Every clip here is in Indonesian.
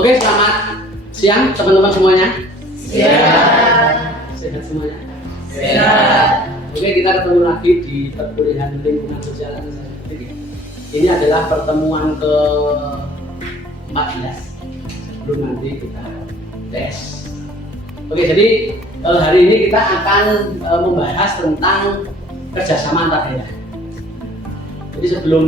Oke, selamat siang teman-teman semuanya. Siang. Sehat semuanya. Sehat. Oke, kita ketemu lagi di perkuliahan lingkungan sosial administrasi publik. Ini adalah pertemuan ke-14 sebelum nanti kita tes. Oke, jadi hari ini kita akan membahas tentang kerjasama antar daerah. Jadi sebelum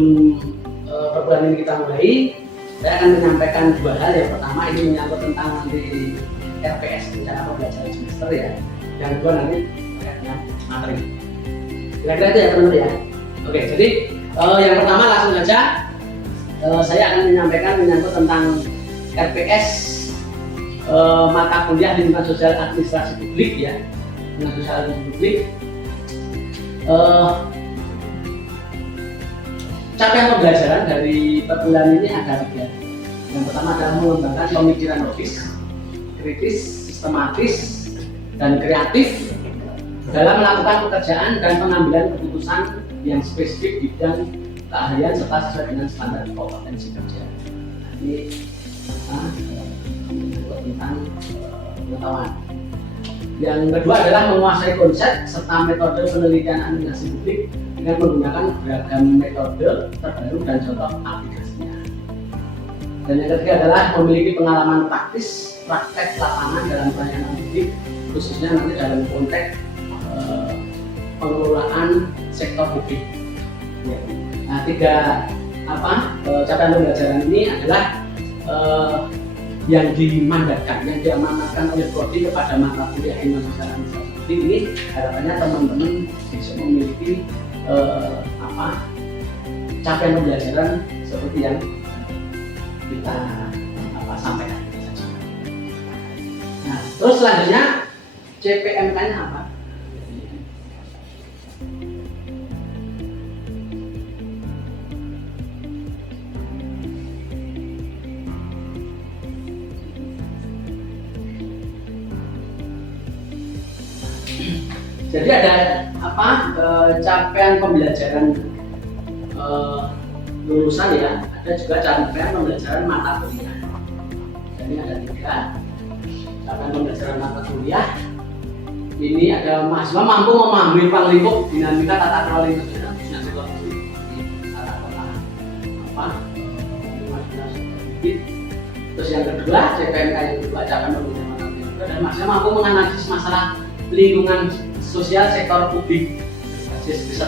perkuliahan ini kita mulai, saya akan menyampaikan dua hal. Yang pertama ini menyangkut tentang nanti RPS, rencana pembelajaran semester ya. Yang kedua nanti terkait dengan materi. Kira-kira itu ya teman-teman ya. Oke, jadi yang pertama langsung saja saya akan menyampaikan menyangkut tentang RPS mata kuliah lingkungan sosial administrasi publik ya. Lingkungan sosial administrasi publik. Capaian pembelajaran dari perkuliahan ini ada tiga. Yang pertama adalah mengembangkan pemikiran logis, kritis, sistematis, dan kreatif dalam melakukan pekerjaan dan pengambilan keputusan yang spesifik bidang keahlian serta sesuai dengan standar kompetensi kerja. Ini tentang pengetahuan. Yang kedua adalah menguasai konsep serta metode penelitian administrasi publik dengan menggunakan beragam metode terbaru dan contoh aplikasinya. Dan yang ketiga adalah memiliki pengalaman praktis, praktek lapangan dalam pelayanan publik, khususnya nanti dalam konteks pengelolaan sektor publik. Ya. Nah, tiga capaian pembelajaran ini adalah yang dimandatkan, yang diamanatkan oleh prodi kepada mata kuliah lingkungan sosial administrasi publik ini. Harapannya teman-teman bisa memiliki capaian pembelajaran seperti yang kita sampaikan. Nah, terus selanjutnya CPMK-nya apa? Jadi ada capaian pembelajaran lulusan ya, ada juga capaian pembelajaran mata kuliah. Jadi ada tiga capaian pembelajaran mata kuliah. Ini ada mahasiswa mampu memahami ruang lingkup dinamika tata kelola lingkungan sosial tata kelola terus yang kedua CPMK yang kedua capaian pembelajaran mata kuliah dan mahasiswa mampu menganalisis masalah lingkungan sosial sektor publik. Terus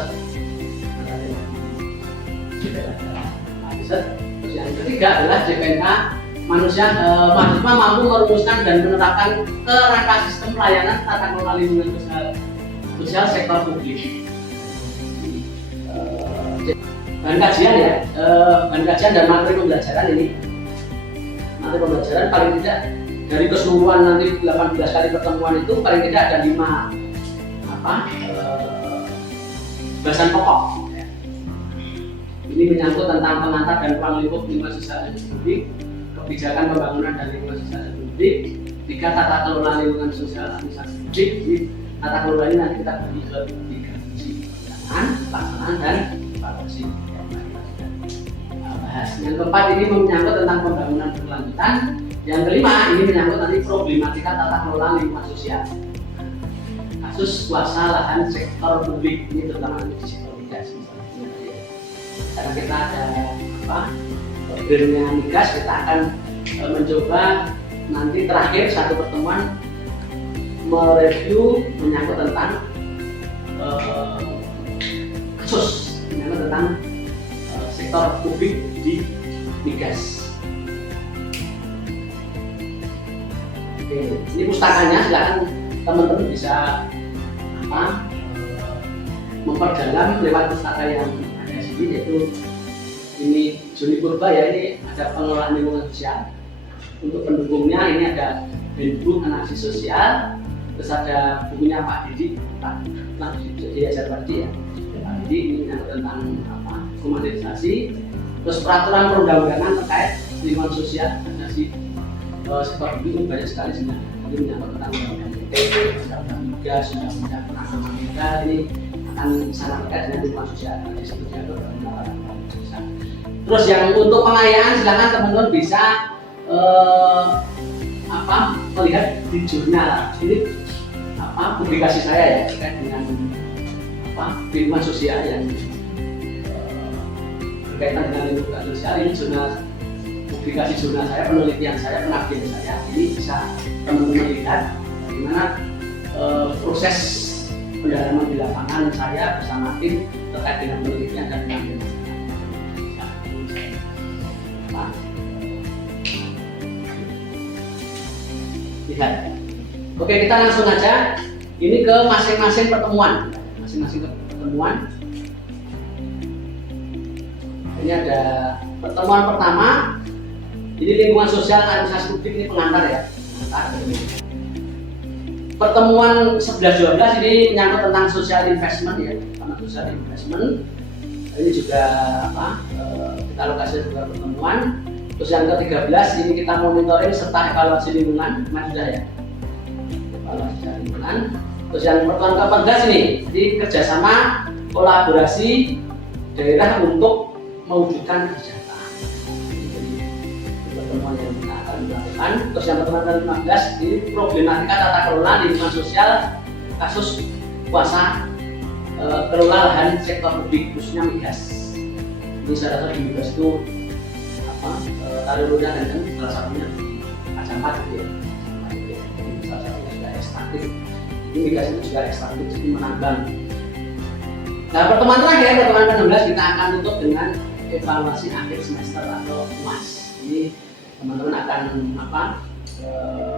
yang ketiga adalah CPNK mahasiswa mampu merumuskan dan menerapkan kerangka sistem pelayanan tata kelola lingkungan sosial sektor publik. Bahan kajian ya, bahan kajian dan materi pembelajaran ini. Materi pembelajaran paling tidak dari keseluruhan nanti 18 kali pertemuan itu paling tidak ada 5 bahasan pokok. Ini menyangkut tentang pengantar dan ruang lingkup lingkungan sosial dan publik, kebijakan pembangunan dan lingkungan sosial dan publik, 3 tata kelola lingkungan sosial administrasi publik. Jadi tata kelola ini nanti kita bagi ke 3 fungsi: pelaksanaan dan evaluasi. Bahas. Yang keempat ini menyangkut tentang pembangunan berkelanjutan. Yang kelima ini menyangkut nanti problematika tata kelola lingkungan sosial. Kasus kuasa lahan sektor publik ini terutama di sektor migas misalnya. Karena kita ada brandnya migas, kita akan mencoba nanti terakhir satu pertemuan mereview menyangkut tentang kasus menyangkut tentang sektor publik di migas. Oke, ini pustakanya silakan teman-teman bisa memperdalam lewat pustaka yang ada di sini, yaitu ini Joni Purba ya, ini ada pengelolaan lingkungan sosial. Untuk pendukungnya ini ada handbook analisis sosial, terus ada bukunya Pak Didi, Didi Ajarwardi ya. Pak Didi ini tentang humanisasi, terus peraturan perundang-undangan terkait lingkungan sosial ada sih sektor ini banyak sekali sebenarnya. Ini menyangkut tentang undang-undang migas, undang-undang penanaman modal, ini akan sangat dekat dengan lingkungan sosial. Terus yang untuk pengayaan silakan teman-teman bisa melihat di jurnal ini publikasi saya ya terkait dengan lingkungan sosial yang berkaitan dengan lingkungan sosial. Ini publikasi jurnal saya, penelitian saya, pengabdian saya. Ini bisa teman-teman lihat bagaimana proses pendalaman di lapangan saya bersama tim terkait dengan penelitian dan pengabdian saya. Lihat. Oke, kita langsung aja ini ke masing-masing pertemuan. Ini ada pertemuan pertama. Ini lingkungan sosial administrasi publik, ini pengantar ya. Pertemuan 11-12 ini menyangkut tentang social investment ya, tentang social investment. Ini juga kita alokasi juga pertemuan. Terus yang ke-13 ini kita monitoring serta evaluasi lingkungan, sudah ya. Evaluasi lingkungan. Terus yang pertemuan ke-14 ini, jadi kerjasama kolaborasi daerah untuk mewujudkan kesejahteraan. Jadi pertemuan yang kita akan lakukan. Terus yang pertemuan ke-15 ini problematika tata kelola lingkungan sosial kasus kuasa kelola lahan sektor publik khususnya migas. Ini salah satu di migas itu Taruhnya dan salah satunya Kacamata gitu ya. Ini salah satunya juga ekstraktif. Ini migas itu juga ekstraktif, jadi menambang. Nah, pertemuan terakhir, pertemuan ke-16 kita akan tutup dengan evaluasi akhir semester atau UAS. Ini teman-teman akan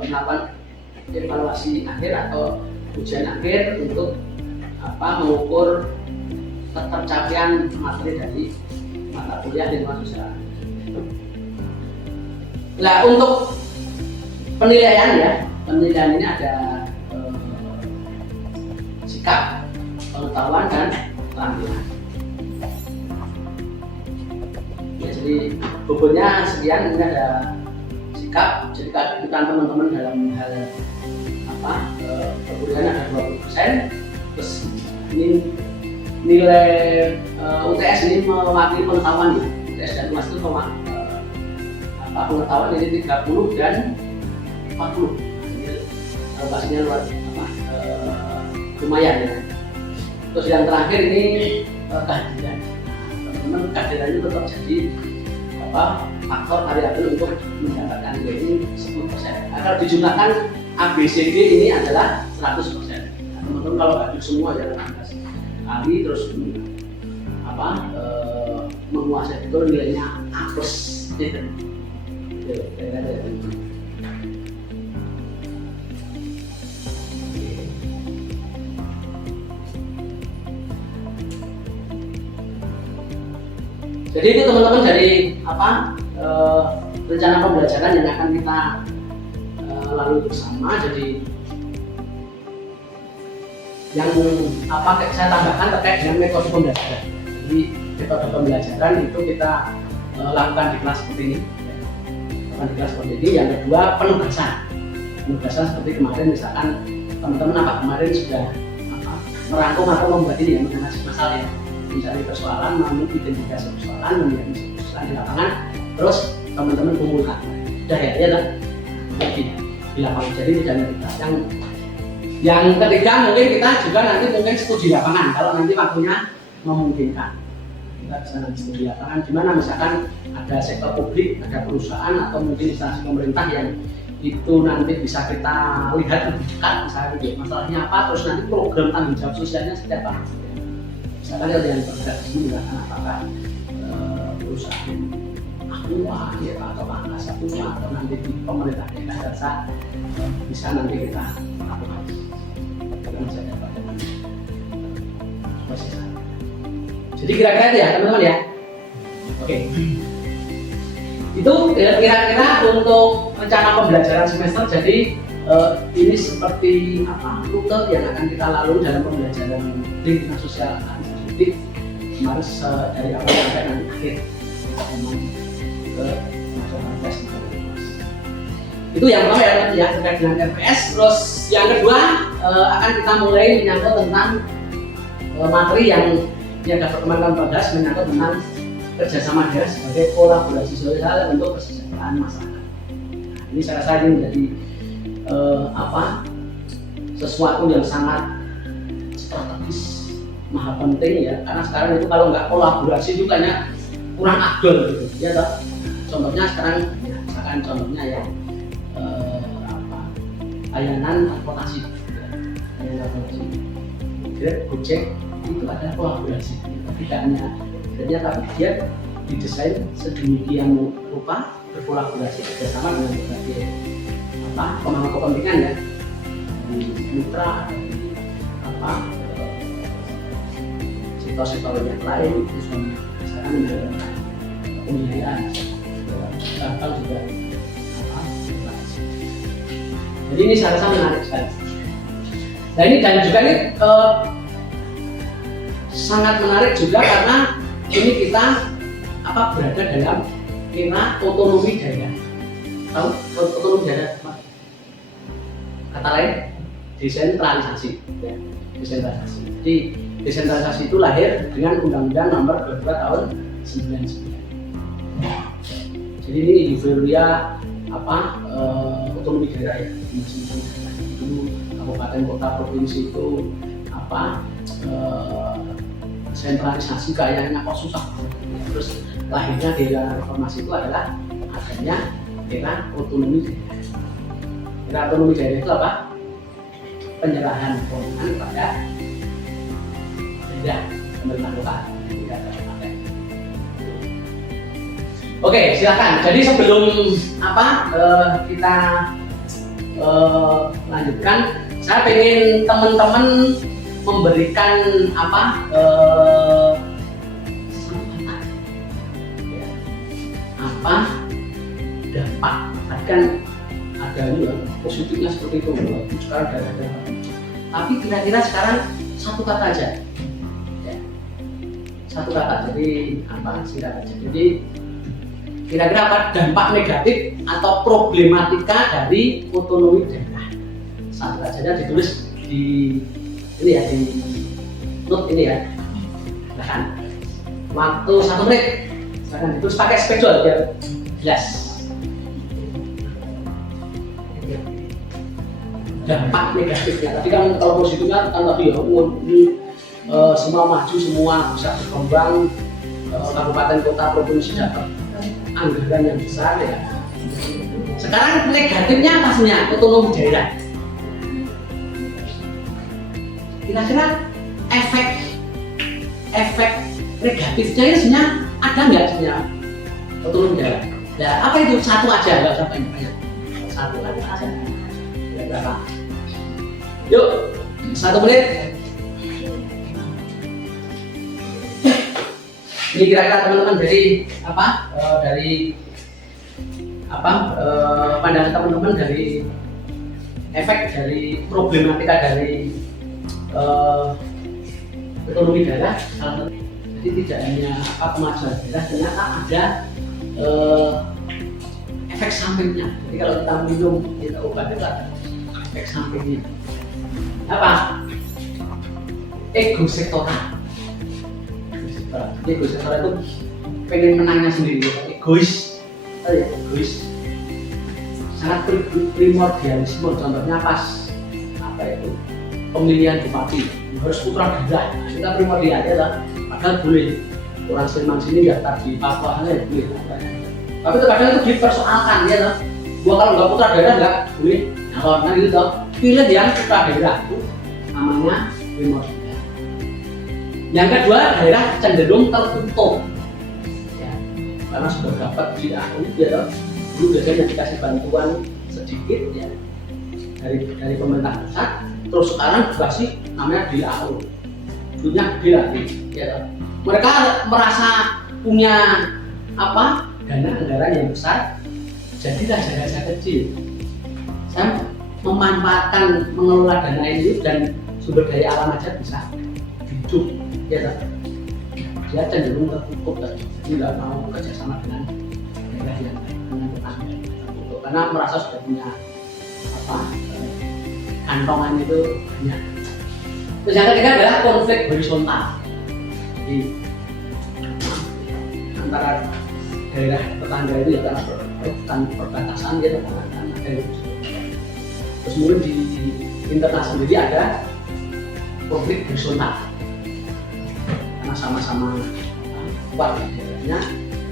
melakukan evaluasi akhir atau ujian akhir untuk mengukur ketercapaian materi dari mata kuliah lingkungan sosial. Nah, untuk penilaian ya, penilaian ini ada sikap, pengetahuan dan keterampilan. Ya, jadi bobotnya sekian, ini ada sikap, jadi keaktifan teman-teman dalam hal perkuliahan ada 20%. Terus ini nilai UTS ini mewakili pengetahuan ya, UTS dan UAS itu pengetahuan ini 30 dan 40. Alokasinya lumayan ya. Terus yang terakhir ini kehadiran. Teman-teman, kehadiran itu tetap jadi faktor variabel untuk mendapatkan nilai ini 10%. Nah, kalau dijumlahkan ABCD ini adalah 100%. Nah, teman-teman kalau hadir semua ya 16 kali terus menguasai itu nilainya A+. Jadi itu teman-teman dari rencana pembelajaran yang akan kita lalui bersama. Jadi yang saya tambahkan terkait dengan metode pembelajaran. Jadi metode pembelajaran itu kita lakukan di kelas seperti ini. Yang kedua, penugasan seperti kemarin, misalkan teman-teman kemarin sudah merangkum atau membuat ini ya, mengenai masalah ya, mencari persoalan, mengidentifikasi persoalan, mendiagnosis persoalan di lapangan, terus teman-teman kumpulkan. Sudah ya kan? Di lapangan. Jadi tidak kita. Yang ketiga mungkin kita juga nanti studi lapangan kalau nanti waktunya memungkinkan. Kita bisa nanti studi lapangan di mana misalkan ada sektor publik, ada perusahaan atau mungkin instansi pemerintah yang itu nanti bisa kita lihat lebih dekat, misalnya masalahnya apa, terus nanti program tanggung jawab sosialnya seperti apa. Misalkan yang bergerak di sini misalkan apakah perusahaan Aqua ya, atau Angkasa Pura atau nanti di pemerintah daerah desa bisa nanti kita lakukan. Jadi kira-kira itu ya teman-teman ya. Oke. Itu kira-kira untuk rencana pembelajaran semester. Jadi ini seperti rute yang akan kita lalui dalam pembelajaran lingkungan sosial administratif harus dari awal sampai nanti akhir ke nasional tes. Itu yang pertama ya terkait dengan RPS. Terus yang kedua akan kita mulai menyangkut tentang materi yang ada pertemuan 14 menyangkut tentang kerjasama daerah sebagai kolaborasi sosial untuk kesejahteraan masyarakat. ini saya rasa ini menjadi sesuatu yang sangat strategis, maha penting ya, karena sekarang itu kalau nggak kolaborasi itu kayaknya kurang afdol gitu ya toh. Contohnya sekarang ya, misalkan contohnya ya layanan transportasi Grab, Gojek itu ada kolaborasi, tidak hanya tapi dia didesain sedemikian rupa berkolaborasi bersama dengan berbagai pemangku kepentingan ya, dari mitra, sektor-sektor yang lain itu misalkan menjalankan pembiayaan, bahkan juga jadi ini saya rasa menarik sekali. Nah ini dan juga ini sangat menarik juga karena ini kita berada dalam era otonomi daerah. Tahu otonomi daerah apa? Kata lain desentralisasi. Ya, desentralisasi. Jadi desentralisasi itu lahir dengan Undang-Undang Nomor 22 Tahun 99. Jadi ini euphoria otonomi daerah ya, masing-masing daerah itu kabupaten, kota, provinsi itu sentralisasi kayaknya kok susah. Terus lahirnya di era reformasi itu adalah adanya era otonomi daerah. Era otonomi daerah itu apa? Penyerahan kewenangan kepada daerah, pemerintah lokal, tidak kabupaten. Oke, silakan. Jadi sebelum kita lanjutkan, saya pengen teman-teman memberikan dampak. Tadi kan ada positifnya seperti itu. Sekarang ada dampak. Tapi kira-kira sekarang satu kata aja. Ya. Satu kata. Jadi singkat aja. Jadi kira-kira apa dampak negatif atau problematika dari otonomi daerah? Satu saja ditulis di ini ya, di note ini ya. Silahkan. Waktu 1 menit. Silahkan ditulis pakai spidol biar jelas. Dampak negatifnya. Tadi kan kalau positifnya kan tadi ya, semua maju, semua bisa berkembang, kabupaten, kota, provinsi dapat anggaran yang besar ya. Sekarang negatifnya apa sebenarnya otonomi daerah? Kira-kira efek negatifnya ini sebenarnya ada nggak sebenarnya otonomi daerah? Nah, apa itu? Satu aja, nggak usah banyak-banyak. Satu aja. Ya, berapa? Yuk, 1 menit. Ini kira-kira teman-teman dari pandangan teman-teman dari efek dari problematika dari otonomi daerah. Jadi tidak hanya kemajuan daerah, ternyata ada efek sampingnya. Jadi kalau kita minum obat itu ada efek sampingnya. Apa? Ego sektoral. Ego sektoral itu pengen menangnya sendiri, egois, sangat primordialisme. Contohnya pas pemilihan bupati harus putra daerah, kita primordial ya lah. Padahal boleh orang Sleman sini daftar di Papua boleh. Tapi terkadang itu dipersoalkan ya lah. Gua kalau nggak putra daerah nggak boleh. Nah gitu, pilih yang putra daerah itu namanya primordial. Yang kedua, daerah cenderung tertutup ya, karena sudah dapat dulu biasanya dikasih bantuan sedikit ya dari pemerintah pusat, terus sekarang dikasih namanya DAO, duitnya gede lagi ya. Mereka merasa punya dana anggaran yang besar, jadilah daerah kecil. Saya memanfaatkan mengelola dana ini dan sumber daya alam aja bisa hidup ya. Dia cenderung tertutup, jadi nggak mau kerjasama dengan daerah yang dengan tetangga tertutup karena merasa sudah punya kantongan itu banyak. Terus yang ketiga adalah konflik horizontal. Jadi antara daerah tetangga itu ya karena hutan perbatasan gitu kan ada yang terus kemudian di internal sendiri ada konflik horizontal karena sama-sama kuat daerahnya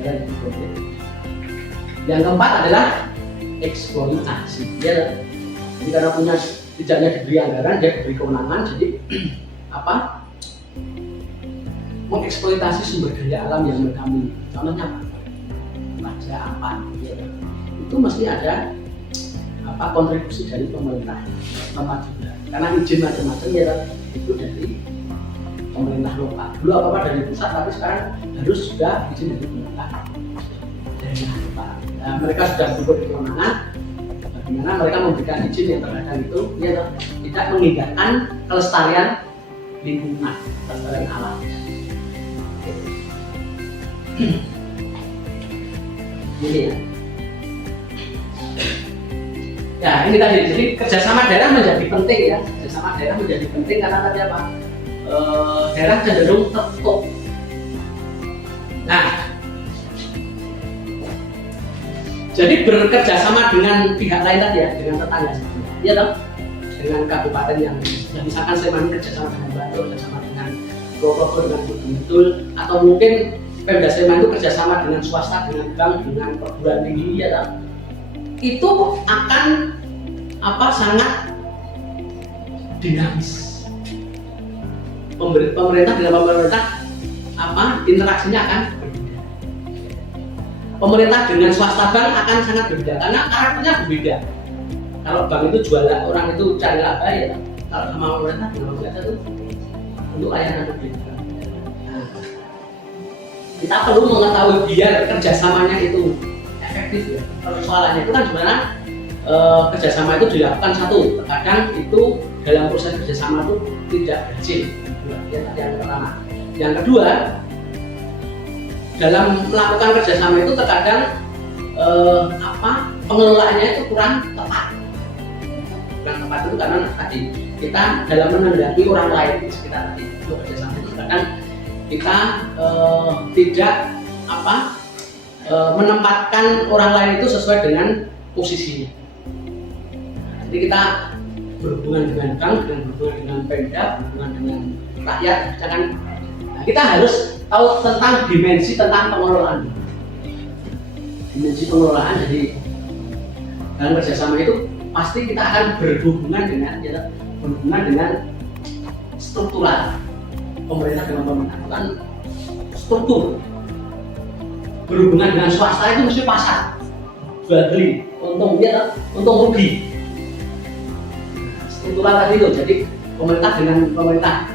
dan konflik. Yang keempat adalah eksploitasi ya. Jadi karena punya tidaknya diberi anggaran, dia diberi kewenangan, jadi mengeksploitasi sumber daya alam yang mereka miliki. Contohnya apa? Raja Ampat ya. Itu mesti ada kontribusi dari pemerintah tempat juga. Karena izin macam-macam ya itu dari pemerintah lokal. Dulu apa dari pusat, tapi sekarang harus sudah izin dari pemerintah daerah lokal. Nah, mereka sudah diberi kewenangan. Bagaimana mereka memberikan izin yang terkadang itu ya tidak mengindahkan kelestarian lingkungan, kelestarian alam. Ini ya. Ya ini tadi, jadi kerjasama daerah menjadi penting ya. Kerjasama daerah menjadi penting karena tadi apa? Daerah cenderung tertutup. Nah, jadi bekerjasama dengan pihak lain tadi ya, dengan tetangga sebetulnya, ya toh, dengan kabupaten yang misalkan Sleman kerjasama dengan Batu, kerjasama dengan Purwokerto, dengan Kudus, atau mungkin Pemda Sleman itu kerjasama dengan swasta, dengan bank, dengan perguruan tinggi, ya toh, itu akan sangat dinamis. Pemerintah dengan pemerintah interaksinya akan berbeda. Pemerintah dengan swasta bank akan sangat berbeda karena karakternya berbeda. Kalau bank itu jual orang itu cari laba ya, kalau sama pemerintah dengan pemerintah itu untuk layanan publik. Nah, kita perlu mengetahui biar kerjasamanya itu efektif ya. Persoalannya itu kan sebenarnya kerjasama itu dilakukan satu, terkadang itu dalam proses kerjasama itu tidak berhasil. Yang pertama, yang kedua, dalam melakukan kerjasama itu terkadang pengelolaannya itu kurang tepat. Kurang tepat itu karena tadi kita dalam menanggapi orang lain di sekitar tadi untuk kerjasama itu terkadang kita tidak menempatkan orang lain itu sesuai dengan posisinya. Jadi kita berhubungan dengan bank, berhubungan dengan Pemda, berhubungan dengan rakyat, misalkan kita harus tahu tentang dimensi tentang pengelolaan. Dimensi pengelolaan, jadi dalam kerjasama itu pasti kita akan berhubungan dengan struktural. Pemerintah dengan pemerintah itu kan struktur. Berhubungan dengan swasta itu mesti pasar, jual beli, untung rugi. Struktural tadi itu, jadi pemerintah dengan pemerintah,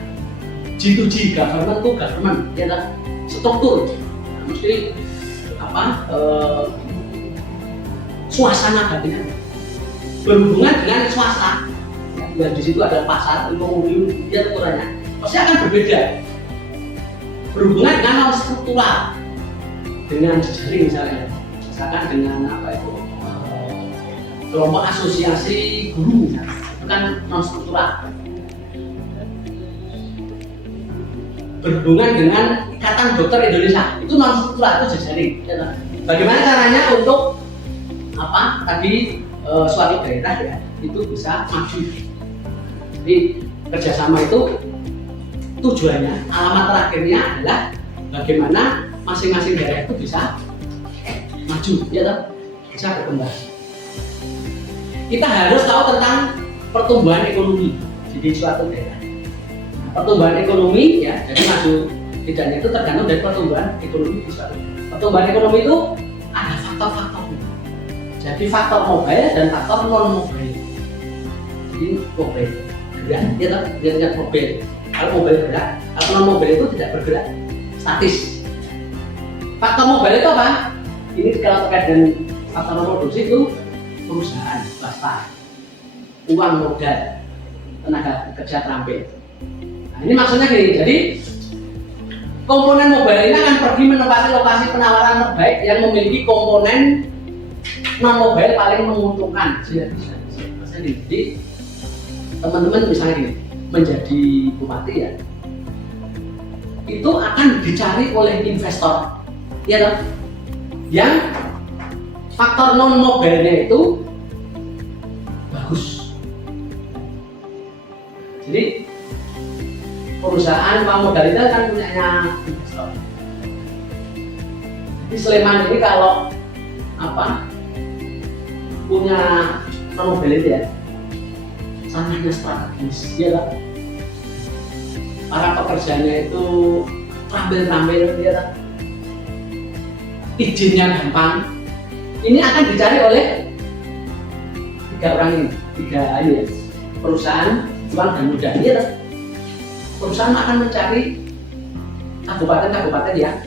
G2G, government to government, ya struktur. Nah, mesti suasana batinnya berhubungan dengan swasta. Yang di situ ada pasar, untung rugi, dia aturannya pasti akan berbeda. Berhubungan dengan non struktural, dengan jejaring misalkan dengan kelompok asosiasi guru misalkan, itu kan non struktural. Berhubungan dengan Ikatan Dokter Indonesia, itu non struktural, itu jejaring. Bagaimana caranya untuk suatu daerah ya itu bisa maju. Jadi kerjasama itu tujuannya, alamat terakhirnya adalah bagaimana masing-masing daerah itu bisa maju, ya toh, bisa berkembang. Kita harus tahu tentang pertumbuhan ekonomi di suatu daerah. Pertumbuhan ekonomi ya, jadi maju tidaknya itu tergantung dari pertumbuhan ekonomi di suatu daerah. Pertumbuhan ekonomi itu ada faktor-faktornya. Jadi faktor mobile dan faktor non mobile. Jadi mobile gerak, ya toh, dia tidak mobile. Kalau mobile gerak, kalau non mobile itu tidak bergerak, statis. Faktor mobile itu apa? Ini kalau terkait dengan faktor produksi itu perusahaan, swasta, uang modal, tenaga kerja terampil. Nah, ini maksudnya gini, jadi komponen mobile ini akan pergi menempati lokasi penawaran terbaik yang memiliki komponen non mobile paling menguntungkan. Jadi teman-teman misalnya gini, menjadi bupati ya, itu akan dicari oleh investor, ya toh, yang faktor non mobilnya itu bagus. Jadi perusahaan pamodal kan punyanya investor. Di Sleman ini kalau punya non mobility ya, sangatnya strategis, ya kan? Para pekerjanya itu terampil-terampil, ya kan? Izinnya gampang. Ini akan dicari oleh tiga orang ini ya, perusahaan uang dan muda, ya kan? Perusahaan akan mencari kabupaten-kabupaten yang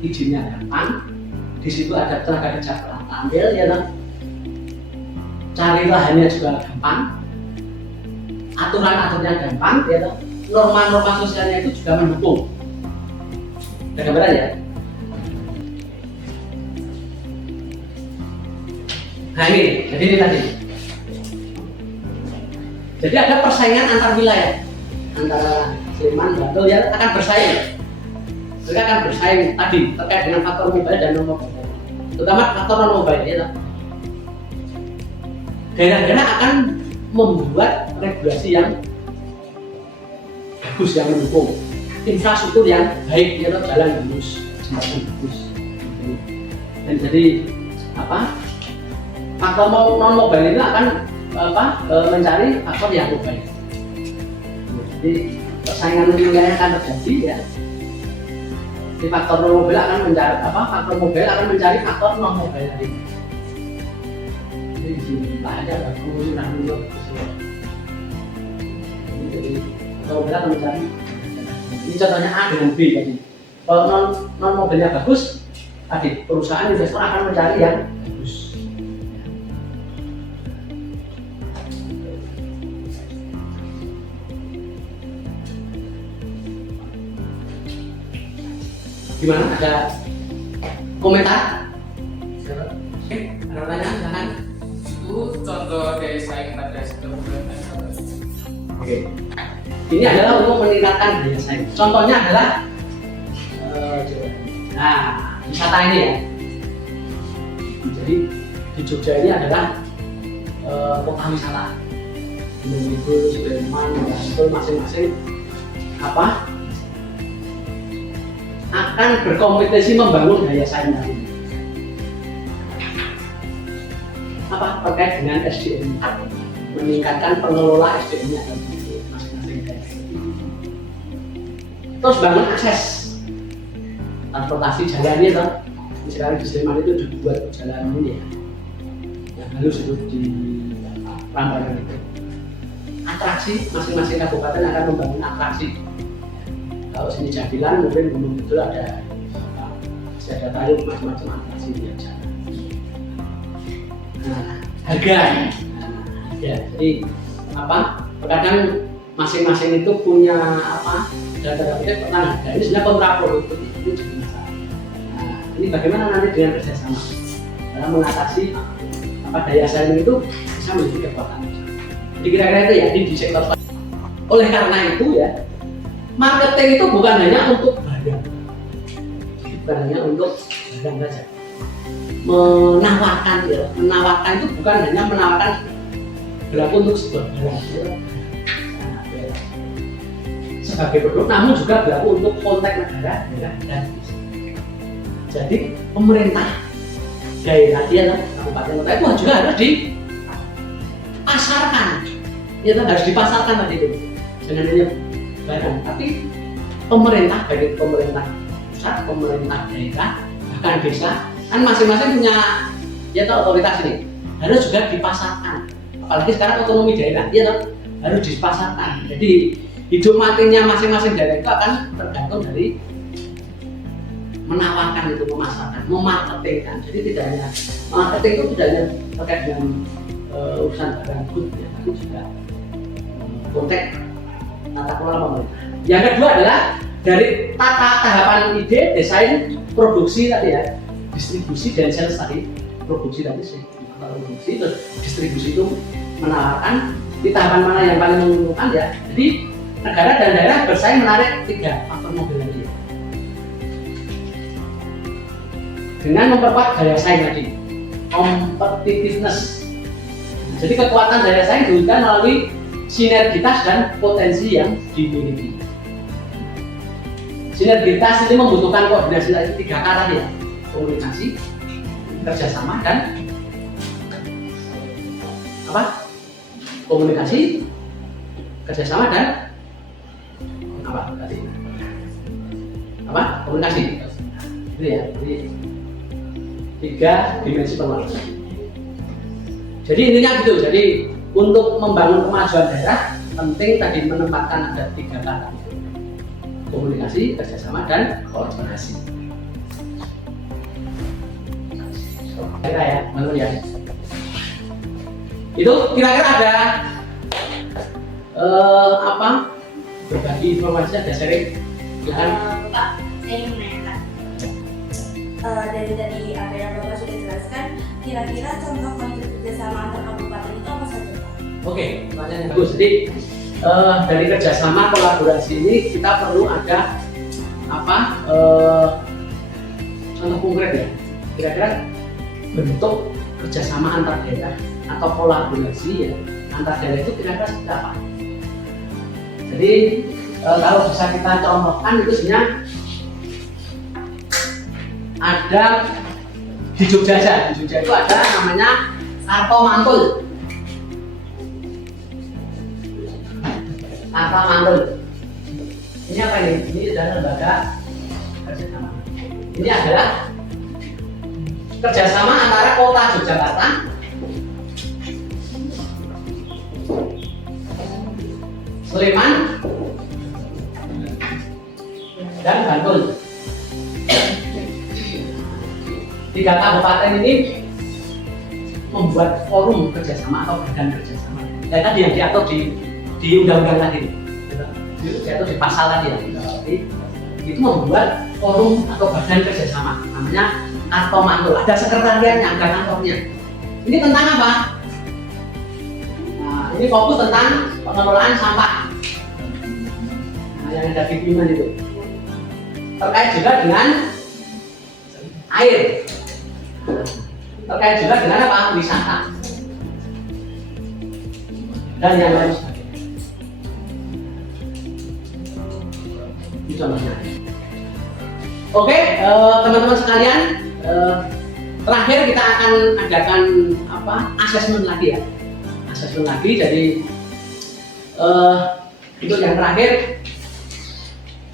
izinnya gampang, di situ ada tenaga kerja terampil, ya kan? Cari lahannya juga gampang, aturan-aturannya gampang, ya kan? Norma-norma sosialnya itu juga mendukung. Ada gambaran ya? Nah jadi ini tadi. Jadi ada persaingan antar wilayah, antara Sleman, Bantul ya akan bersaing. Mereka akan bersaing tadi terkait dengan faktor mobile dan non mobile, terutama faktor non mobile ya. Daerah-daerah akan membuat regulasi yang bagus, yang mendukung infrastruktur yang baik, ya, jalan bagus, jembatan bagus. Dan jadi faktor non mobile itu akan mencari faktor yang mobile. Jadi persaingan wilayah akan terjadi ya. Jadi faktor non mobile akan mencari faktor mobile akan mencari faktor non mobile tadi. Jadi jumlah aja bagus, dulu. Jadi faktor mobile akan mencari. Ini contohnya A dengan B tadi. Kalau non mobilnya bagus, tadi perusahaan investor akan mencari yang bagus. Gimana? Ada komentar? Ada pertanyaan? Silakan. Itu contoh desa yang tadi sudah berlangsung. Oke. Ini adalah untuk meningkatkan daya saing. Contohnya adalah wisata ini ya. Jadi di Jogja ini adalah kota wisata. Itu Sleman, Bantul masing-masing akan berkompetisi membangun daya saing tadi. Terkait dengan SDM, meningkatkan pengelola SDM-nya masing-masing daerah. Terus bangun akses transportasi jalan itu. Sekarang di Sleman itu dibuat jalan ini ya, yang halus itu di Prambanan itu. Atraksi, masing-masing kabupaten akan membangun atraksi. Kalau sini Jabilan mungkin Gunung Kidul ada tayung macam-macam atraksi yang jalan. Harga. Jadi terkadang masing-masing itu punya data-data tentang harga. Ini sebenarnya kontraproduktif, itu jadi masalah. Ini bagaimana nanti dengan kerjasama dalam mengatasi daya saing itu bisa menjadi kekuatan. Jadi kira-kira itu ya di sektor. Oleh karena itu ya, marketing itu bukan hanya untuk barang, bukan hanya untuk barang saja. Menawarkan itu bukan hanya menawarkan berlaku untuk sebuah barang sebagai produk, namun juga berlaku untuk konteks negara, daerah, dan desa. Jadi pemerintah daerah kabupaten kota itu juga harus dipasarkan, harus dipasarkan tadi itu, jangan hanya barang, tapi pemerintah, baik pemerintah pusat, pemerintah daerah, bahkan desa, kan masing-masing punya otoritas ini, harus juga dipasarkan. Apalagi sekarang otonomi daerah, harus dipasarkan. Jadi hidup matinya masing-masing daerah itu akan tergantung dari menawarkan itu, memasarkan, memarketingkan. Jadi tidak hanya marketing itu tidak hanya terkait dengan urusan barang good, tapi juga konteks tata kelola pemerintah. Yang kedua adalah dari tahapan ide, desain, produksi tadi ya, distribusi dan sales tadi. Produksi tadi produksi, terus distribusi itu menawarkan di tahapan mana yang paling menguntungkan ya. Jadi negara dan daerah bersaing menarik 3 faktor mobil tadi dengan memperkuat daya saing tadi. competitiveness. Jadi kekuatan daya saing diwujudkan melalui sinergitas dan potensi yang dimiliki. Sinergitas ini membutuhkan koordinasi dari 3 kata ya, komunikasi, kerjasama, dan apa? Komunikasi, kerjasama, dan apa tadi? Apa? Komunikasi. Itu ya, jadi 3 dimensi penguatan. Jadi intinya gitu. Jadi untuk membangun kemajuan daerah penting tadi menempatkan ada 3 kata: komunikasi, kerjasama, dan koordinasi. Kira ya, menurut ya. Itu kira-kira ada apa? Berbagi informasi ada sharing. Pak, saya ingin menanyakan. Dari tadi apa yang Bapak sudah jelaskan, kira-kira contoh konsep kerjasama antar kabupaten itu apa saja, Pak? Oke, pertanyaan bagus. Jadi dari kerjasama kolaborasi ini kita perlu ada apa? Contoh konkret ya. Kira-kira bentuk kerjasama antar daerah atau kolaborasi ya antar daerah itu kira-kira seperti apa? Jadi kalau bisa kita contohkan itu sebenarnya ada di Jogja aja. Di Jogja itu ada namanya Karto Mantul. Karto Mantul. Ini apa ini? Ini adalah lembaga kerjasama. Ini adalah kerjasama antara Kota Yogyakarta, Sleman, dan Bantul. 3 kabupaten ini membuat forum kerjasama atau badan kerjasama. Ya tadi yang diatur di undang-undang tadi, diatur di pasal tadi ya. Itu membuat forum atau badan kerjasama, namanya Karto Mantul. Ada sekretariatnya, ada kantornya. Ini tentang apa? Nah, ini fokus tentang pengelolaan sampah. Nah, yang ada bimbingan itu. Terkait juga dengan air. Terkait juga dengan apa? Wisata. Dan yang lain sebagainya. Itu contohnya. Oke, teman-teman sekalian, terakhir kita akan adakan apa? Asesmen lagi ya. Asesmen lagi. Jadi untuk yang terakhir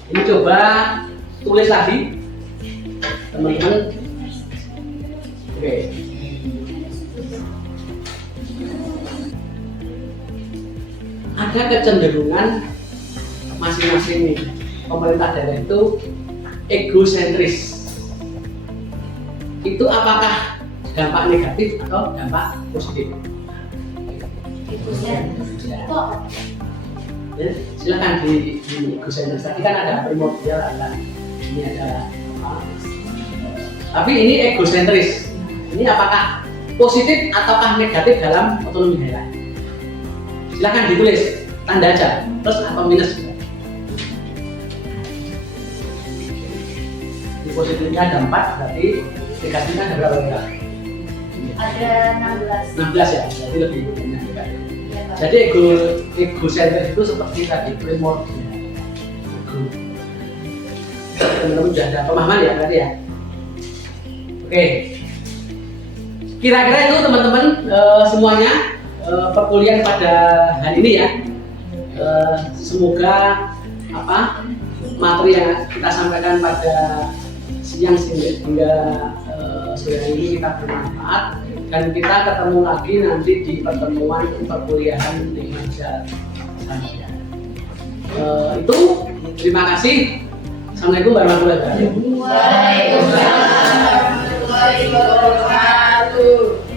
ini coba tulis lagi teman-teman. Oke. Ada kecenderungan masing-masing pemerintah daerah itu egosentris. Itu apakah dampak negatif atau dampak positif? Egosentris itu apa? Ya, silakan di egosentris. Tadi kan ada primordial, ada ini ada apa? Tapi ini egosentris. Ini apakah positif ataukah negatif dalam otonomi daerah? Silakan ditulis tanda aja, plus atau minus. Di positifnya ada 4, berarti negatifnya ada berapa kira? Ada 16. 16 ya, berarti lebih banyak negatif. Iya, Pak. Jadi egosentris itu seperti tadi primordial. Teman-teman sudah ada pemahaman ya berarti ya. Oke. Kira-kira itu teman-teman semuanya perkuliahan pada hari ini ya. Semoga apa materi yang kita sampaikan pada siang hingga sore ini kita bermanfaat dan kita ketemu lagi nanti di pertemuan perkuliahan di masa selanjutnya. Itu terima kasih. Assalamualaikum warahmatullahi wabarakatuh. Waalaikumsalam warahmatullahi wabarakatuh.